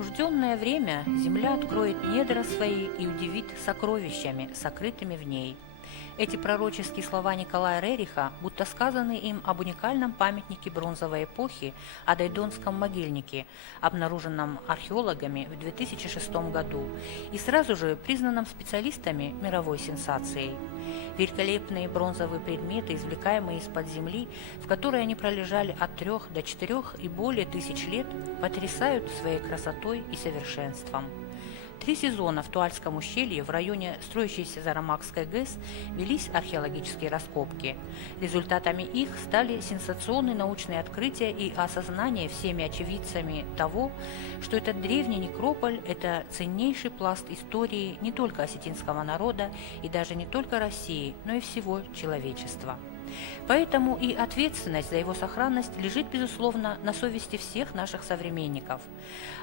осужденное время земля откроет недра свои и удивит сокровищами, сокрытыми в ней. Эти пророческие слова Николая Рериха будто сказаны им об уникальном памятнике бронзовой эпохи, о Дайдонском могильнике, обнаруженном археологами в 2006 году и сразу же признанном специалистами мировой сенсацией. Великолепные бронзовые предметы, извлекаемые из-под земли, в которой они пролежали от 3 до 4 и более тысяч лет, потрясают своей красотой и совершенством. 3 сезона в Туальском ущелье в районе строящейся Зарамакской ГЭС велись археологические раскопки. Результатами их стали сенсационные научные открытия и осознание всеми очевидцами того, что этот древний некрополь – это ценнейший пласт истории не только осетинского народа и даже не только России, но и всего человечества. Поэтому и ответственность за его сохранность лежит, безусловно, на совести всех наших современников.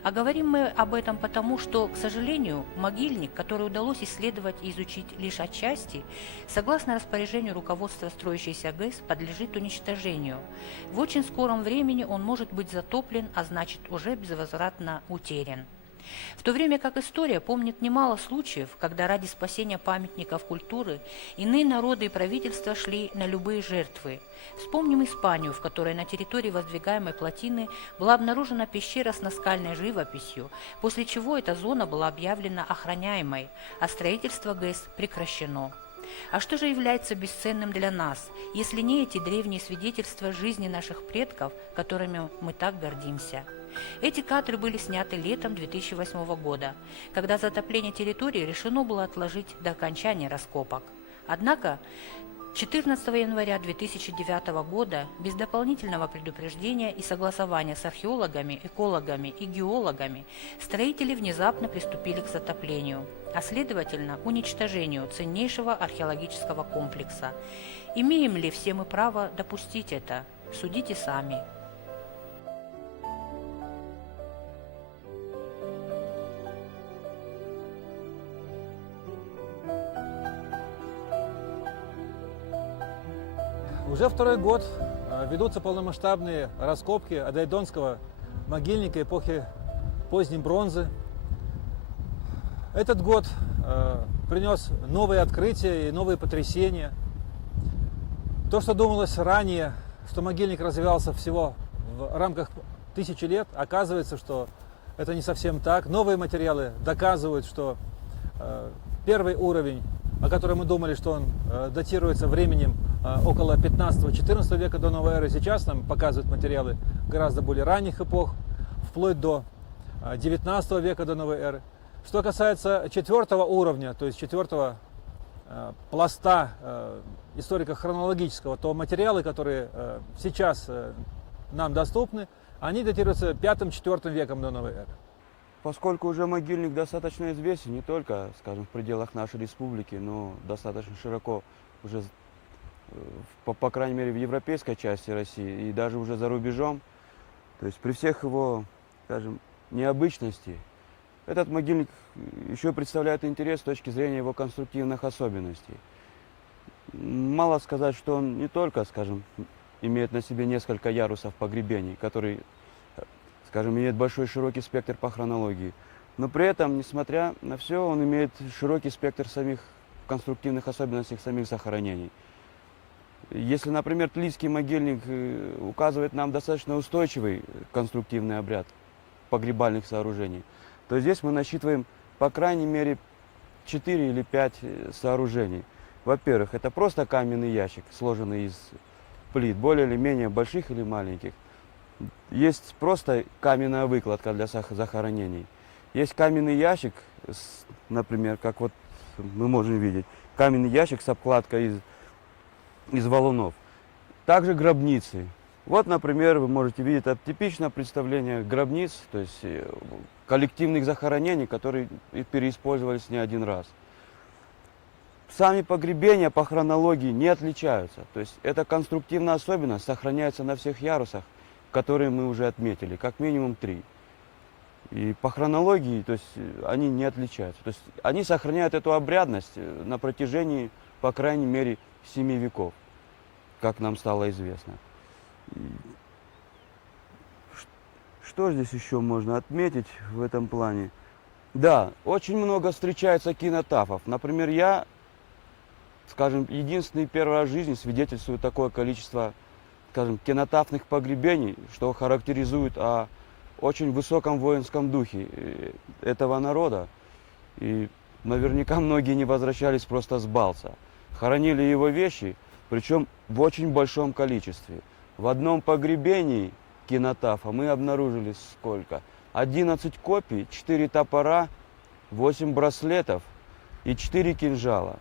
А говорим мы об этом потому, что, к сожалению, могильник, который удалось исследовать и изучить лишь отчасти, согласно распоряжению руководства строящейся ГЭС, подлежит уничтожению. В очень скором времени он может быть затоплен, а значит уже безвозвратно утерян. В то время как история помнит немало случаев, когда ради спасения памятников культуры иные народы и правительства шли на любые жертвы. Вспомним Испанию, в которой на территории воздвигаемой плотины была обнаружена пещера с наскальной живописью, после чего эта зона была объявлена охраняемой, а строительство ГЭС прекращено. А что же является бесценным для нас, если не эти древние свидетельства жизни наших предков, которыми мы так гордимся? Эти кадры были сняты летом 2008 года, когда затопление территории решено было отложить до окончания раскопок. Однако 14 января 2009 года без дополнительного предупреждения и согласования с археологами, экологами и геологами строители внезапно приступили к затоплению, а следовательно уничтожению ценнейшего археологического комплекса. Имеем ли все мы право допустить это? Судите сами. Уже второй год ведутся полномасштабные раскопки Дайдонского могильника эпохи поздней бронзы. Этот год принес новые открытия и новые потрясения. То, что думалось ранее, что могильник развивался всего в рамках 1000 лет, оказывается, что это не совсем так. Новые материалы доказывают, что первый уровень, о котором мы думали, что он датируется временем около 15-14 века до новой эры, сейчас нам показывают материалы гораздо более ранних эпох, вплоть до 19 века до новой эры. Что касается 4-го уровня, то есть 4-го пласта историко-хронологического, то материалы, которые сейчас нам доступны, они датируются 5-4 веком до новой эры. Поскольку уже могильник достаточно известен не только, скажем, в пределах нашей республики, но достаточно широко уже, по крайней мере, в европейской части России и даже уже за рубежом, то есть при всех его, скажем, необычности, этот могильник еще представляет интерес с точки зрения его конструктивных особенностей. Мало сказать, что он не только, скажем, имеет на себе несколько ярусов погребений, которые, скажем, имеет большой широкий спектр по хронологии, но при этом, несмотря на все, он имеет широкий спектр самих конструктивных особенностей самих захоронений. Если, например, Тлийский могильник указывает нам достаточно устойчивый конструктивный обряд погребальных сооружений, то здесь мы насчитываем, по крайней мере, 4 или 5 сооружений. Во-первых, это просто каменный ящик, сложенный из плит, более или менее больших или маленьких. Есть просто каменная выкладка для захоронений. Есть каменный ящик, например, как вот мы можем видеть, каменный ящик с обкладкой из валунов. Также гробницы. Вот, например, вы можете видеть это типичное представление гробниц, то есть коллективных захоронений, которые переиспользовались не один раз. Сами погребения по хронологии не отличаются. То есть эта конструктивная особенность сохраняется на всех ярусах, которые мы уже отметили, как минимум 3. И по хронологии, то есть они не отличаются. То есть они сохраняют эту обрядность на протяжении, по крайней мере, 7 веков, как нам стало известно. что здесь еще можно отметить в этом плане? Да, очень много встречается кинотафов. Например, я, скажем, единственный первый раз в жизни свидетельствую такое количество, скажем, кинотафных погребений, что характеризует о очень высоком воинском духе этого народа. И наверняка многие не возвращались просто с Балса. Хоронили его вещи, причем в очень большом количестве. В одном погребении кинотафа мы обнаружили сколько? 11 копий, 4 топора, 8 браслетов и 4 кинжала.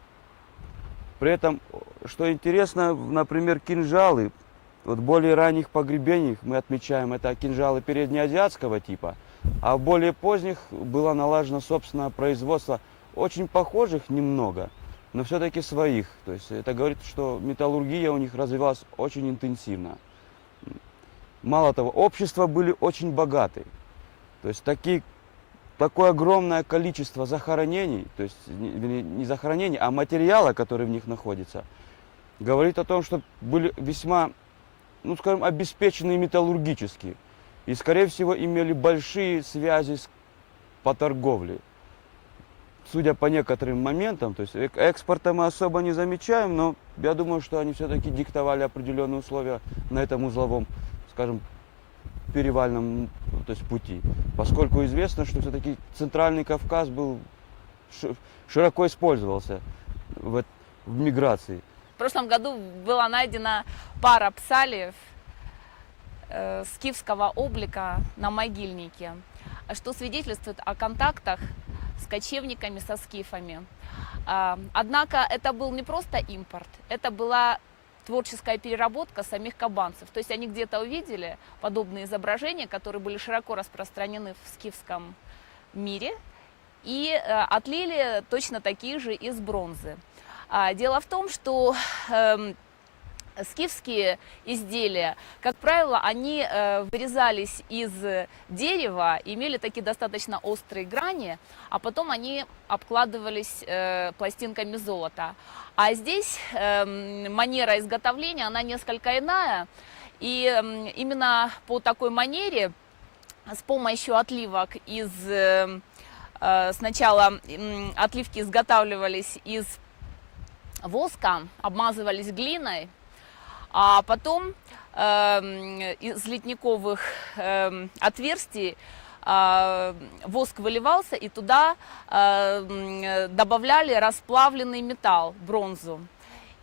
При этом, что интересно, например, кинжалы, вот в более ранних погребениях мы отмечаем, это кинжалы переднеазиатского типа, а в более поздних было налажено собственное производство очень похожих немного, но все-таки своих. То есть это говорит, что металлургия у них развивалась очень интенсивно. Мало того, общества были очень богаты. То есть такое огромное количество захоронений, то есть не захоронений, а материала, который в них находится, говорит о том, что были весьма, ну скажем, обеспеченные металлургически. И, скорее всего, имели большие связи по торговле. Судя по некоторым моментам, то есть экспорта мы особо не замечаем, но я думаю, что они все-таки диктовали определенные условия на этом узловом, скажем, перевальном, то есть пути. Поскольку известно, что все-таки Центральный Кавказ был широко использовался в миграции. В прошлом году была найдена пара псалиев скифского облика на могильнике, что свидетельствует о контактах с кочевниками, со скифами. Однако это был не просто импорт, это была творческая переработка самих кабанцев. То есть они где-то увидели подобные изображения, которые были широко распространены в скифском мире, и отлили точно такие же из бронзы. Дело в том, что скифские изделия, как правило, они вырезались из дерева, имели такие достаточно острые грани, а потом они обкладывались пластинками золота. А здесь манера изготовления, она несколько иная, и именно по такой манере, с помощью отливок из, сначала отливки изготавливались из воска, обмазывались глиной, а потом из ледниковых отверстий воск выливался, и туда добавляли расплавленный металл, бронзу.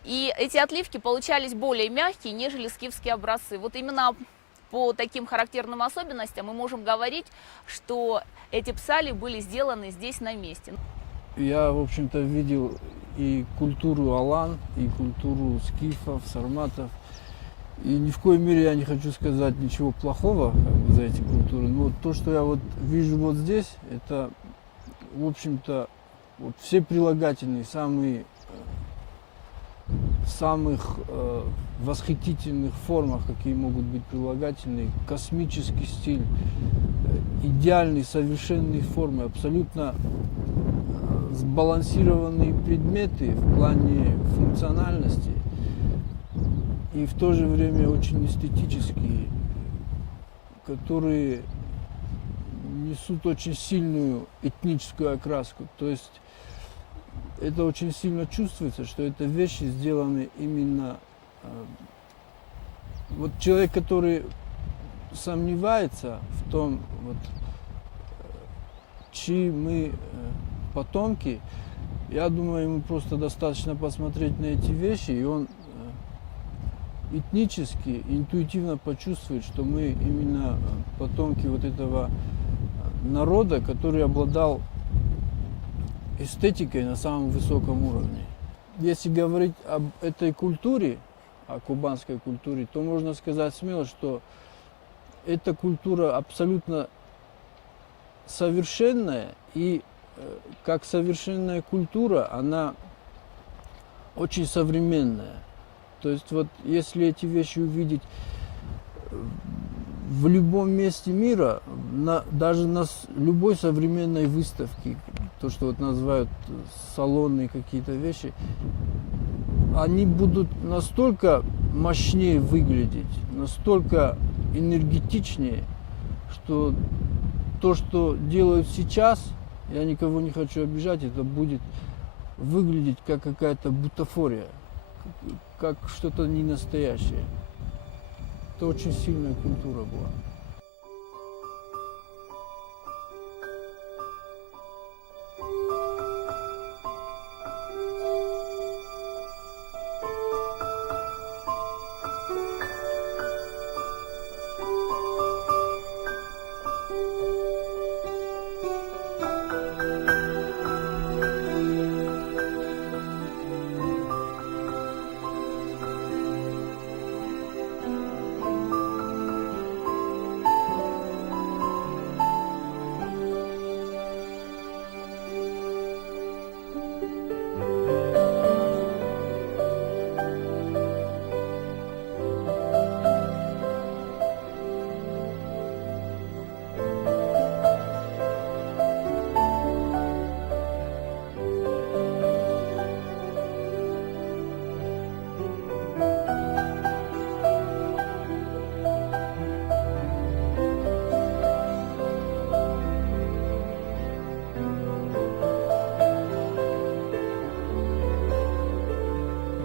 И эти отливки получались более мягкие, нежели скифские образцы. Вот именно по таким характерным особенностям мы можем говорить, что эти псали были сделаны здесь на месте. Я, в общем-то, видел и культуру алан, и культуру скифов, сарматов. И ни в коей мере я не хочу сказать ничего плохого за эти культуры. Но то, что я вот вижу вот здесь, это, в общем-то, вот все прилагательные, самых восхитительных формах, какие могут быть прилагательные, космический стиль, идеальные, совершенные формы, абсолютно сбалансированные предметы в плане функциональности и в то же время очень эстетические, которые несут очень сильную этническую окраску. То есть это очень сильно чувствуется, что это вещи сделаны именно... Вот человек, который сомневается в том, вот, чьи мы потомки, я думаю, ему просто достаточно посмотреть на эти вещи, и он этнически, интуитивно почувствует, что мы именно потомки вот этого народа, который обладал эстетикой на самом высоком уровне. Если говорить об этой культуре, о кубанской культуре, то можно сказать смело, что эта культура абсолютно совершенная, и как совершенная культура, она очень современная. То есть вот если эти вещи увидеть в любом месте мира, даже на любой современной выставке, то, что вот называют салонные какие-то вещи, они будут настолько мощнее выглядеть, настолько энергетичнее, что то, что делают сейчас, я никого не хочу обижать, это будет выглядеть как какая-то бутафория, как что-то ненастоящее. Это очень сильная культура была.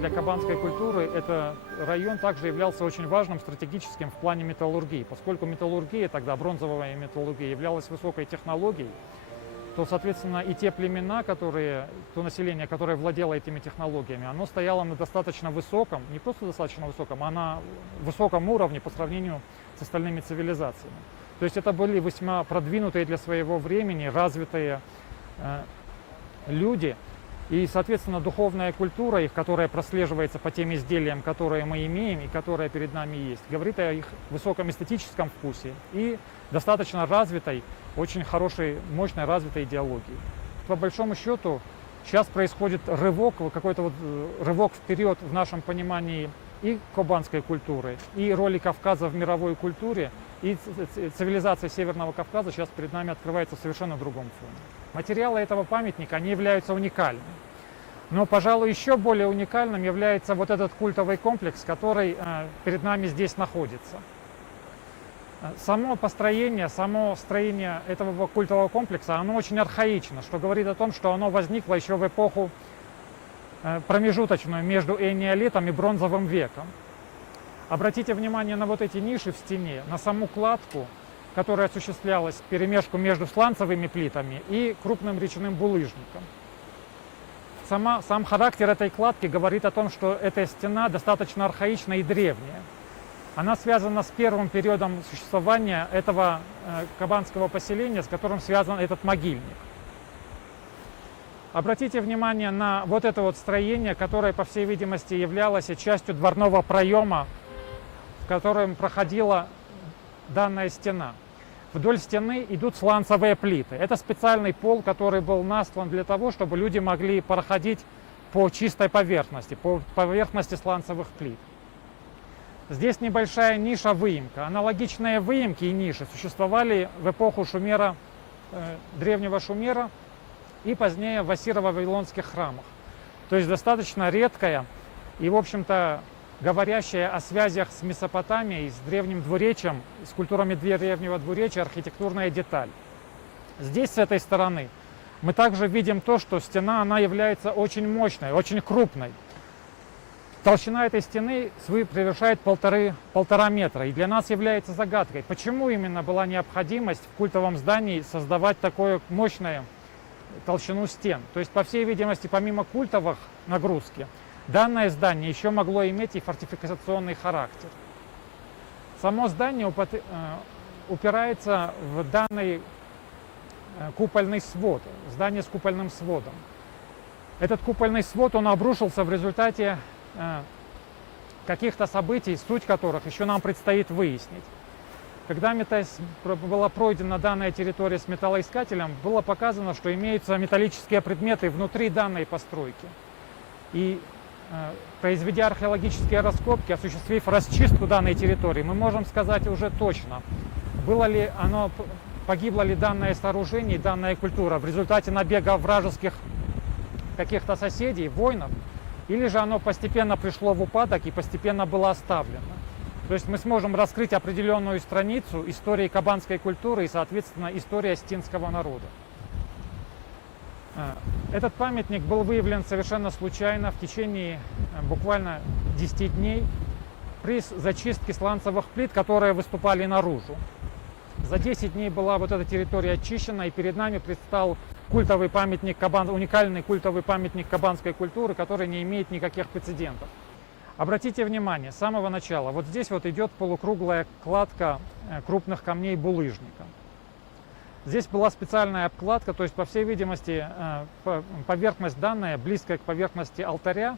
Для кабанской культуры этот район также являлся очень важным стратегическим в плане металлургии. Поскольку металлургия тогда, бронзовая металлургия, являлась высокой технологией, то, соответственно, и те племена, то население, которое владело этими технологиями, оно стояло на достаточно высоком, не просто достаточно высоком, а на высоком уровне по сравнению с остальными цивилизациями. То есть это были весьма продвинутые для своего времени, развитые люди. И, соответственно, духовная культура их, которая прослеживается по тем изделиям, которые мы имеем и которые перед нами есть, говорит о их высоком эстетическом вкусе и достаточно развитой, очень хорошей, мощной развитой идеологии. По большому счету, сейчас происходит рывок, какой-то вот рывок вперед в нашем понимании и кубанской культуры, и роли Кавказа в мировой культуре, и цивилизация Северного Кавказа сейчас перед нами открывается в совершенно другом фоне. Материалы этого памятника, они являются уникальными. Но, пожалуй, еще более уникальным является вот этот культовый комплекс, который перед нами здесь находится. Само построение, само строение этого культового комплекса, оно очень архаично, что говорит о том, что оно возникло еще в эпоху промежуточную между энеолитом и бронзовым веком. Обратите внимание на вот эти ниши в стене, на саму кладку, которая осуществлялась в перемешку между сланцевыми плитами и крупным речным булыжником. Сам характер этой кладки говорит о том, что эта стена достаточно архаична и древняя. Она связана с первым периодом существования этого кабанского поселения, с которым связан этот могильник. Обратите внимание на вот это вот строение, которое, по всей видимости, являлось частью дворного проема, в котором проходила данная стена. Вдоль стены идут сланцевые плиты. Это специальный пол, который был наслан для того, чтобы люди могли проходить по чистой поверхности, по поверхности сланцевых плит. Здесь небольшая ниша-выемка. Аналогичные выемки и ниши существовали в эпоху Шумера, древнего Шумера и позднее в ассиро-вавилонских храмах. То есть достаточно редкая и, в общем-то, говорящая о связях с Месопотамией, с древним двуречием, с культурами древнего двуречия архитектурная деталь. Здесь, с этой стороны, мы также видим то, что стена, она является очень мощной, очень крупной. Толщина этой стены превышает полтора метра. И для нас является загадкой, почему именно была необходимость в культовом здании создавать такую мощную толщину стен. То есть, по всей видимости, помимо культовых нагрузки, данное здание еще могло иметь и фортификационный характер. Само здание упирается в данный купольный свод, здание с купольным сводом. Этот купольный свод, он обрушился в результате каких-то событий, суть которых еще нам предстоит выяснить. Когда была пройдена данная территория с металлоискателем, было показано, что имеются металлические предметы внутри данной постройки. И произведя археологические раскопки, осуществив расчистку данной территории, мы можем сказать уже точно, погибло ли данное сооружение, данная культура в результате набега вражеских каких-то соседей, воинов, или же оно постепенно пришло в упадок и постепенно было оставлено. То есть мы сможем раскрыть определенную страницу истории кабанской культуры и, соответственно, истории остинского народа. Этот памятник был выявлен совершенно случайно в течение буквально 10 дней при зачистке сланцевых плит, которые выступали наружу. За 10 дней была вот эта территория очищена, и перед нами предстал культовый памятник уникальный культовый памятник кабанской культуры, который не имеет никаких прецедентов. Обратите внимание, с самого начала, вот здесь вот идет полукруглая кладка крупных камней булыжника. Здесь была специальная обкладка, то есть, по всей видимости, поверхность данная, близкая к поверхности алтаря,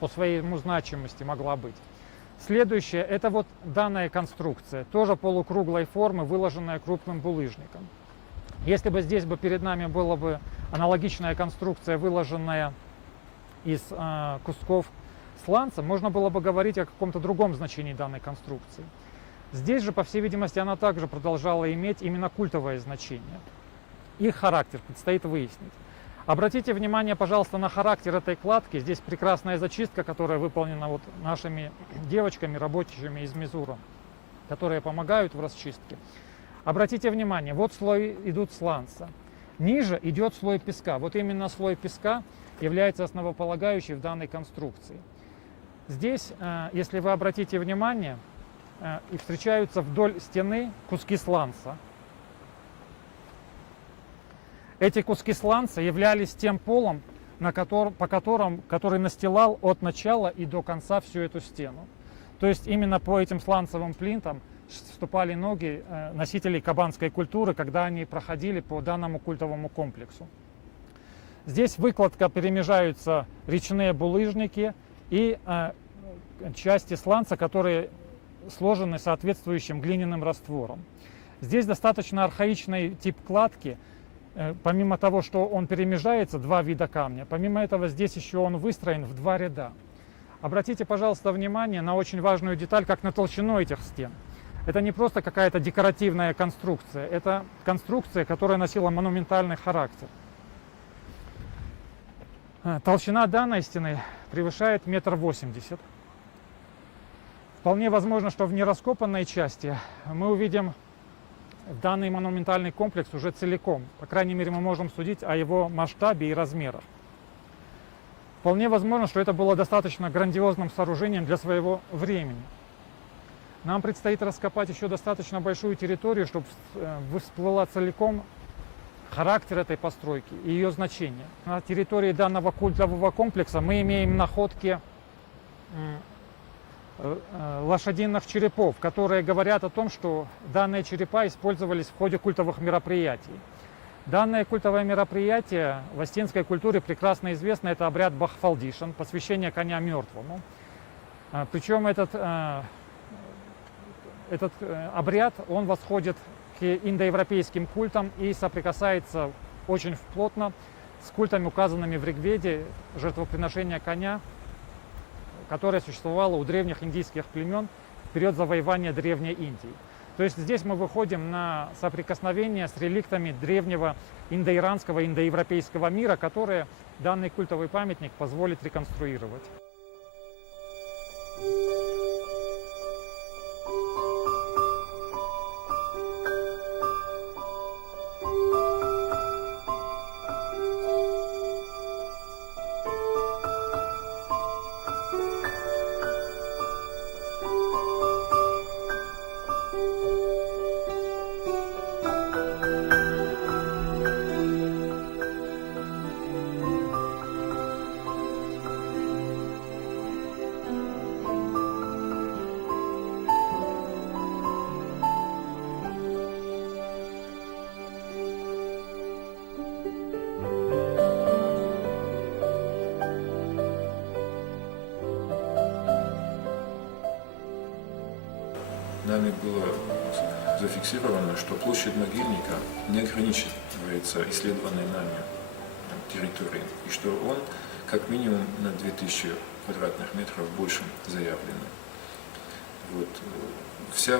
по своей значимости могла быть. Следующее, это вот данная конструкция, тоже полукруглой формы, выложенная крупным булыжником. Если бы здесь бы перед нами была бы аналогичная конструкция, выложенная из кусков сланца, можно было бы говорить о каком-то другом значении данной конструкции. Здесь же, по всей видимости, она также продолжала иметь именно культовое значение. Их характер предстоит выяснить. Обратите внимание, пожалуйста, на характер этой кладки. Здесь прекрасная зачистка, которая выполнена вот нашими девочками, рабочими из Мизура, которые помогают в расчистке. Обратите внимание, вот слой идут сланца. Ниже идет слой песка. Вот именно слой песка является основополагающим в данной конструкции. Здесь, если вы обратите внимание, и встречаются вдоль стены куски сланца. Эти куски сланца являлись тем полом, который настилал от начала и до конца всю эту стену. То есть именно по этим сланцевым плинтам ступали ноги носителей кабанской культуры, когда они проходили по данному культовому комплексу. Здесь выкладка перемежаются речные булыжники и части сланца, которые сложены соответствующим глиняным раствором. Здесь достаточно архаичный тип кладки. Помимо того, что он перемежается, два вида камня, помимо этого здесь еще он выстроен в два ряда. Обратите, пожалуйста, внимание на очень важную деталь, как на толщину этих стен. Это не просто какая-то декоративная конструкция, это конструкция, которая носила монументальный характер. Толщина данной стены превышает 1,80 м. Вполне возможно, что в нераскопанной части мы увидим данный монументальный комплекс уже целиком. По крайней мере, мы можем судить о его масштабе и размерах. Вполне возможно, что это было достаточно грандиозным сооружением для своего времени. Нам предстоит раскопать еще достаточно большую территорию, чтобы всплыла целиком характер этой постройки и ее значение. На территории данного культового комплекса мы имеем находки лошадиных черепов, которые говорят о том, что данные черепа использовались в ходе культовых мероприятий. Данное культовое мероприятие в остинской культуре прекрасно известно, это обряд бахфалдишен, посвящение коня мертвому. Причем этот обряд, он восходит к индоевропейским культам и соприкасается очень плотно с культами, указанными в Ригведе, жертвоприношения коня, которое существовало у древних индийских племен в период завоевания Древней Индии. То есть здесь мы выходим на соприкосновение с реликтами древнего индоиранского, индоевропейского мира, которые данный культовый памятник позволит реконструировать. Нами было зафиксировано, что площадь могильника не ограничивается исследованной нами территорией, и что он как минимум на 2000 квадратных метров больше заявлено. Вот. Вся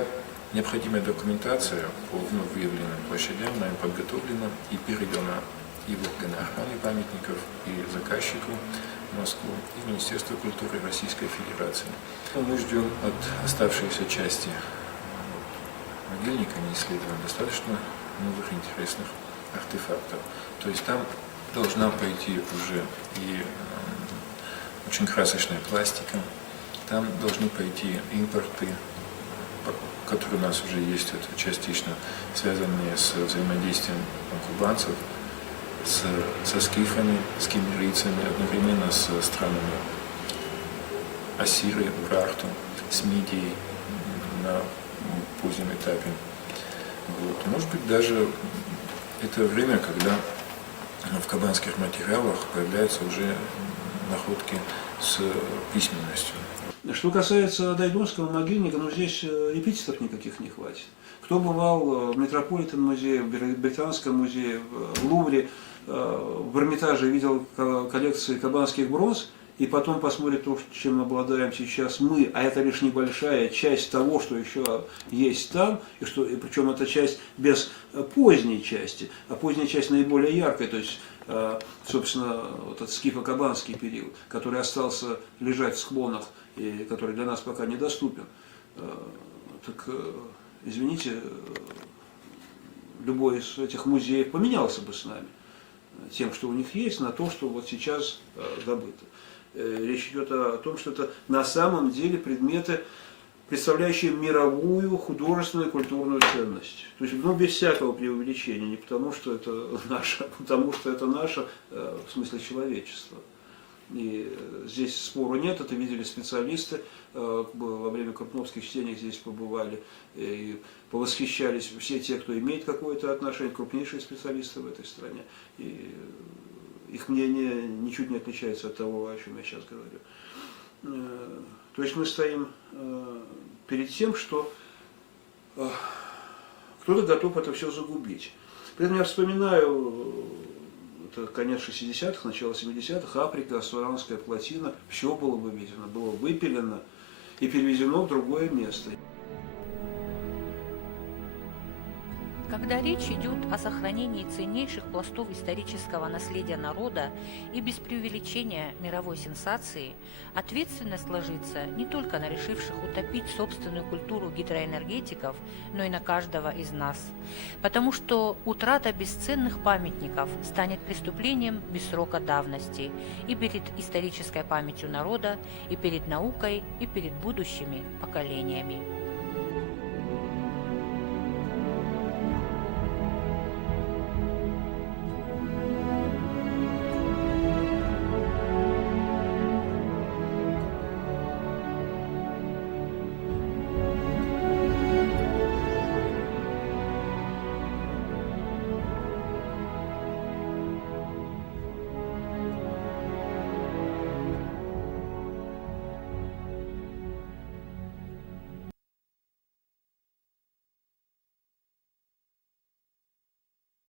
необходимая документация по вновь выявленным площадям нами подготовлена и передана и в органы охраны памятников, и заказчику в Москву и в Министерство культуры Российской Федерации. Мы ждем от оставшейся части могильника неисследованных достаточно новых интересных артефактов. То есть там должна пойти уже и очень красочная пластика, там должны пойти импорты, которые у нас уже есть, это частично связанные с взаимодействием кубанцев, со скифами, с киммерийцами, одновременно с странами Ассиры, Урарту, с Мидией на позднем этапе. Вот. Может быть, даже это время, когда в кабанских материалах появляются уже находки с письменностью. Что касается Дайдонского могильника, ну здесь эпитетов никаких не хватит. Кто бывал в Метрополитен-музее, в Британском музее, в Лувре, в Эрмитаже видел коллекции кабанских бронз, и потом посмотрит то, чем обладаем сейчас мы, а это лишь небольшая часть того, что еще есть там, и причем это часть без поздней части, а поздняя часть наиболее яркая, то есть, собственно, вот этот скифо-кабанский период, который остался лежать в склонах, и который для нас пока недоступен. Так, извините, любой из этих музеев поменялся бы с нами, тем, что у них есть, на то, что вот сейчас добыто. Речь идет о том, что это на самом деле предметы, представляющие мировую художественную и культурную ценность. То есть, ну, без всякого преувеличения, не потому, что это наше, а потому, что это наше, в смысле человечества. И здесь спору нет, это видели специалисты, во время крупновских чтений здесь побывали, и повосхищались все те, кто имеет какое-то отношение, крупнейшие специалисты в этой стране. И их мнение ничуть не отличается от того, о чем я сейчас говорю. То есть мы стоим перед тем, что кто-то готов это все загубить. При этом я вспоминаю, это конец 60-х, начало 70-х, Африка, Асуанская плотина, все было вывезено, было выпилено и перевезено в другое место. Когда речь идет о сохранении ценнейших пластов исторического наследия народа и без преувеличения мировой сенсации, ответственность ложится не только на решивших утопить собственную культуру гидроэнергетиков, но и на каждого из нас. Потому что утрата бесценных памятников станет преступлением без срока давности и перед исторической памятью народа, и перед наукой, и перед будущими поколениями.